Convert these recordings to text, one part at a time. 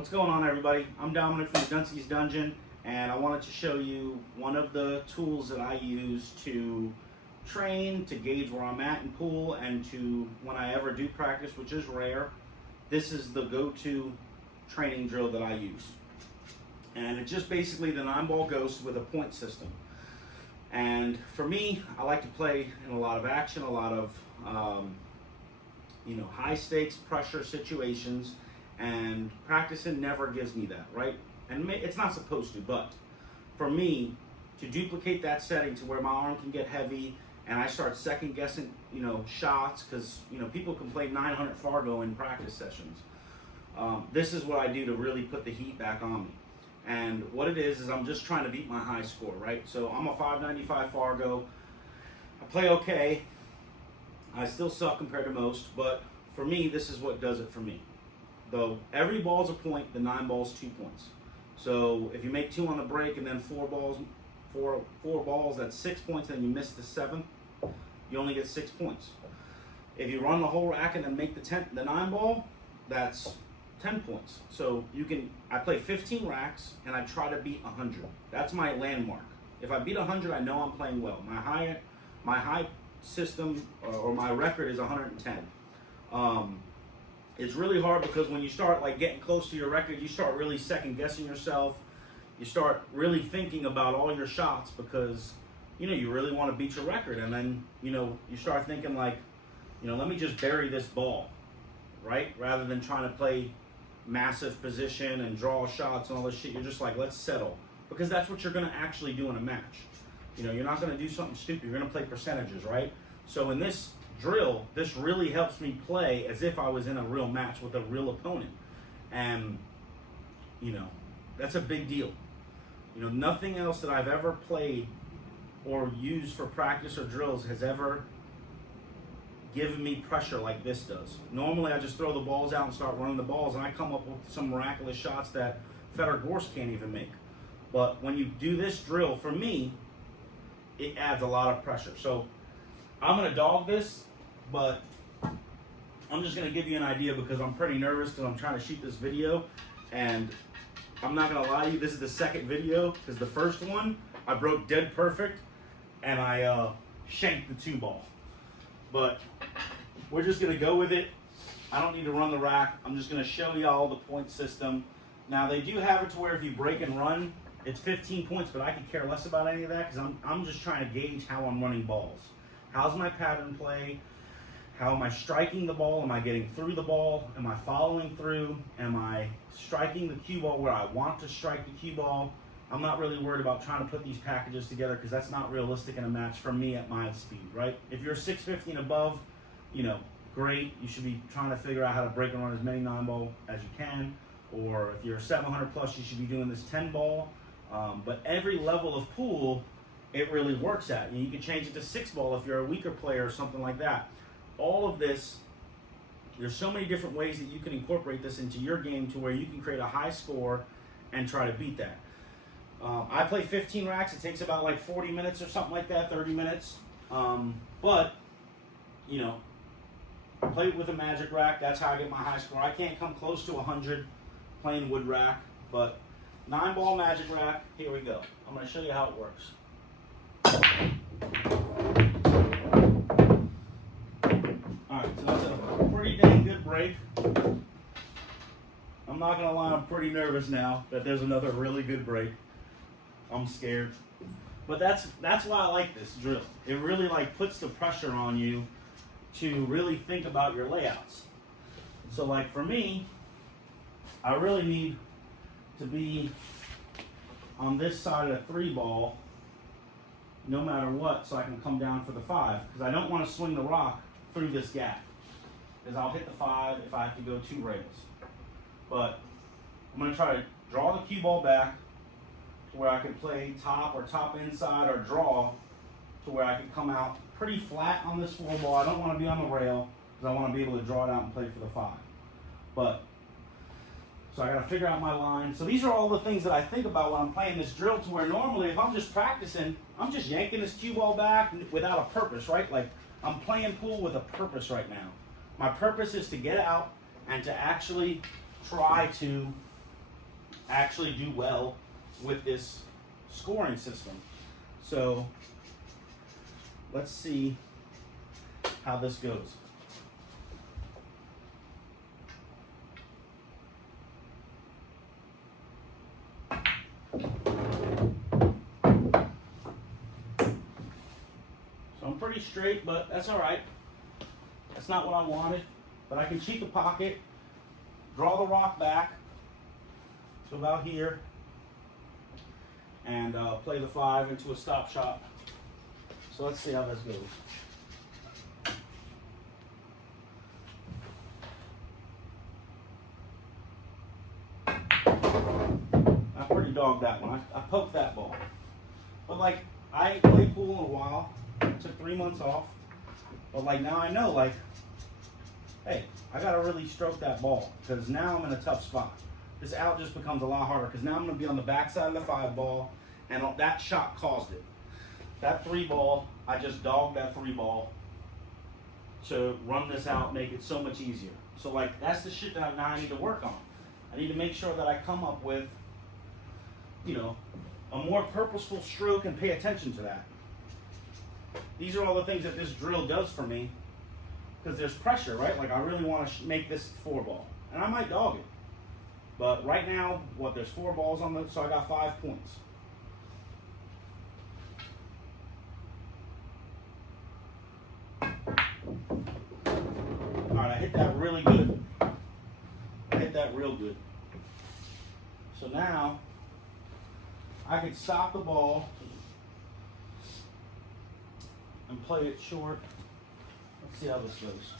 What's going on, everybody? I'm Dominic from the Duncy's Dungeon, and I wanted to show you one of the tools that I use to train, to gauge where I'm at in pool, and to, when I ever do practice, which is rare, this is the go-to training drill that I use. And it's just basically the 9-ball ghost with a point system. And for me, I like to play in a lot of action, a lot of high stakes pressure situations, and practicing never gives me that, right? And it's not supposed to, but for me, to duplicate that setting to where my arm can get heavy and I start second guessing, shots, because, people can play 900 Fargo in practice sessions. This is what I do to really put the heat back on me. And what it is I'm just trying to beat my high score, right? So I'm a 595 Fargo. I play okay. I still suck compared to most, but for me, this is what does it for me. Though every ball's a point, the 9 balls 2 points. So if you make 2 on the break and then four balls, that's 6 points, and you miss the 7th, you only get 6 points. If you run the whole rack and then make the 9 ball, that's 10 points. So I play 15 racks and I try to beat 100. That's my landmark. If I beat 100, I know I'm playing well. My high system or my record is 110. It's really hard because when you start getting close to your record, you start really second guessing yourself. You start really thinking about all your shots because you really want to beat your record, and then you start thinking let me just bury this ball, right? Rather than trying to play massive position and draw shots and all this shit, you're just let's settle, because that's what you're going to actually do in a match. You're not going to do something stupid. You're going to play percentages, right? So in this drill, this really helps me play as if I was in a real match with a real opponent. And, that's a big deal. Nothing else that I've ever played or used for practice or drills has ever given me pressure like this does. Normally, I just throw the balls out and start running the balls, and I come up with some miraculous shots that Federer Gorst can't even make. But when you do this drill, for me, it adds a lot of pressure. So I'm going to dog this, but I'm just going to give you an idea because I'm pretty nervous because I'm trying to shoot this video. And I'm not going to lie to you, this is the second video, because the first one, I broke dead perfect, and I shanked the 2 ball. But we're just going to go with it. I don't need to run the rack. I'm just going to show y'all the point system. Now, they do have it to where if you break and run, it's 15 points, but I could care less about any of that because I'm just trying to gauge how I'm running balls. How's my pattern play? How am I striking the ball? Am I getting through the ball? Am I following through? Am I striking the cue ball where I want to strike the cue ball? I'm not really worried about trying to put these packages together because that's not realistic in a match for me at my speed, right? If you're 650 and above, great. You should be trying to figure out how to break and run as many 9-ball as you can. Or if you're 700 plus, you should be doing this 10-ball. But every level of pool, it really works at. You can change it to 6-ball if you're a weaker player or something like that. All of this, there's so many different ways that you can incorporate this into your game to where you can create a high score and try to beat that. I play 15 racks. It takes about 40 minutes or something like that, 30 minutes. But, I play with a magic rack. That's how I get my high score. I can't come close to 100 playing wood rack, but 9-ball magic rack, here we go. I'm going to show you how it works. Alright, so that's a pretty dang good break. I'm not going to lie, I'm pretty nervous now that there's another really good break. I'm scared. But that's why I like this drill. It really puts the pressure on you to really think about your layouts. So for me, I really need to be on this side of the 3-ball no matter what, so I can come down for the 5, because I don't want to swing the rock through this gap, because I'll hit the 5 if I have to go 2 rails. But I'm going to try to draw the cue ball back to where I can play top or top inside, or draw to where I can come out pretty flat on this 4 ball. I don't want to be on the rail because I want to be able to draw it out and play for the 5. So I got to figure out my line. So these are all the things that I think about when I'm playing this drill, to where normally if I'm just practicing, I'm just yanking this cue ball back without a purpose, right? I'm playing pool with a purpose right now. My purpose is to get out and to actually try to actually do well with this scoring system. So let's see how this goes. So I'm pretty straight, but that's all right. That's not what I wanted. But I can cheat the pocket, draw the rock back to about here, and play the 5 into a stop shot. So let's see how this goes. I pretty dogged that one. I poked that ball. But like, I ain't played pool in a while. I took 3 months off. But like now I know, like, hey, I gotta really stroke that ball because now I'm in a tough spot. This out just becomes a lot harder because now I'm gonna be on the backside of the 5 ball, and that shot caused it. That 3 ball, I just dogged that 3 ball to run this out, make it so much easier. So like, that's the shit that now I need to work on. I need to make sure that I come up with, you know, a more purposeful stroke and pay attention to that. These are all the things that this drill does for me because there's pressure, right? Like, I really want to make this 4 ball, and I might dog it. But right now, there's 4 balls on so I got 5 points. All right, I hit that really good. I hit that real good. So now I could stop the ball and play it short. Let's see how this goes.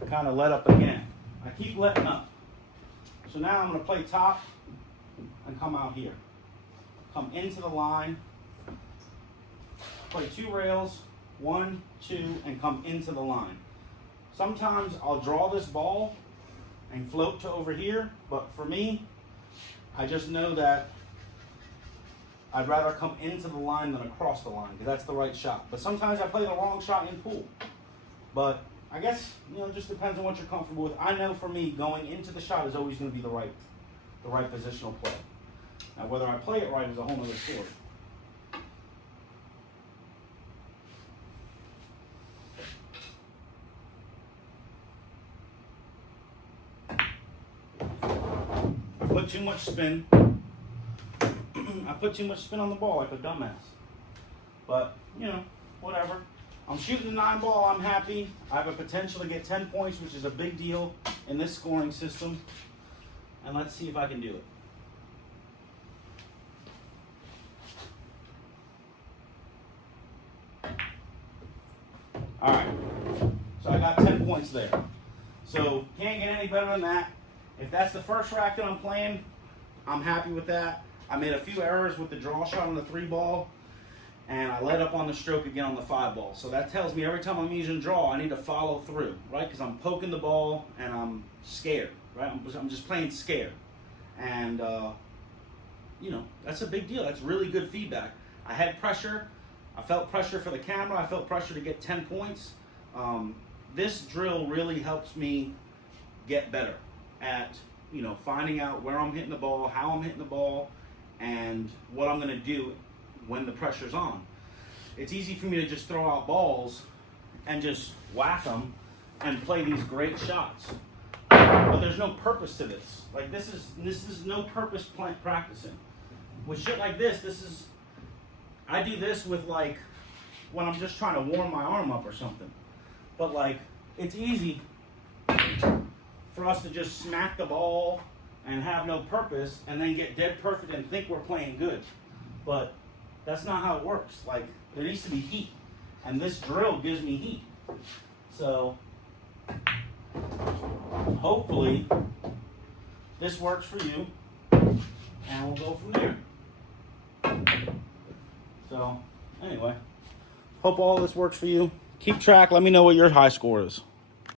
I kind of let up again. I keep letting up. So now I'm going to play top and come out here. Come into the line. Play 2 rails, 1, 2, and come into the line. Sometimes I'll draw this ball and float to over here, but for me, I just know that I'd rather come into the line than across the line because that's the right shot. But sometimes I play the wrong shot in pool. But I guess, you know, it just depends on what you're comfortable with. I know for me, going into the shot is always going to be the right positional play. Now, whether I play it right is a whole other story. I put too much spin. I put too much spin on the ball like a dumbass. But, you know, whatever. I'm shooting the 9-ball. I'm happy. I have a potential to get 10 points, which is a big deal in this scoring system. And let's see if I can do it. All right. So I got 10 points there. So can't get any better than that. If that's the first rack that I'm playing, I'm happy with that. I made a few errors with the draw shot on the 3-ball, and I let up on the stroke again on the 5-ball. So that tells me every time I'm using draw, I need to follow through, right? Because I'm poking the ball and I'm scared, right? I'm just playing scared. And, you know, that's a big deal. That's really good feedback. I had pressure. I felt pressure for the camera. I felt pressure to get 10 points. This drill really helps me get better at, you know, finding out where I'm hitting the ball, how I'm hitting the ball, and what I'm going to do when the pressure's on. It's easy for me to just throw out balls and just whack them and play these great shots. But there's no purpose to this. Like, this is no purpose practicing. With shit like this, I do this with, like, when I'm just trying to warm my arm up or something. But, like, it's easy for us to just smack the ball and have no purpose and then get dead perfect and think we're playing good. But that's not how it works. Like, there needs to be heat. And this drill gives me heat. So, hopefully, this works for you. And we'll go from there. So, anyway, hope all this works for you. Keep track. Let me know what your high score is.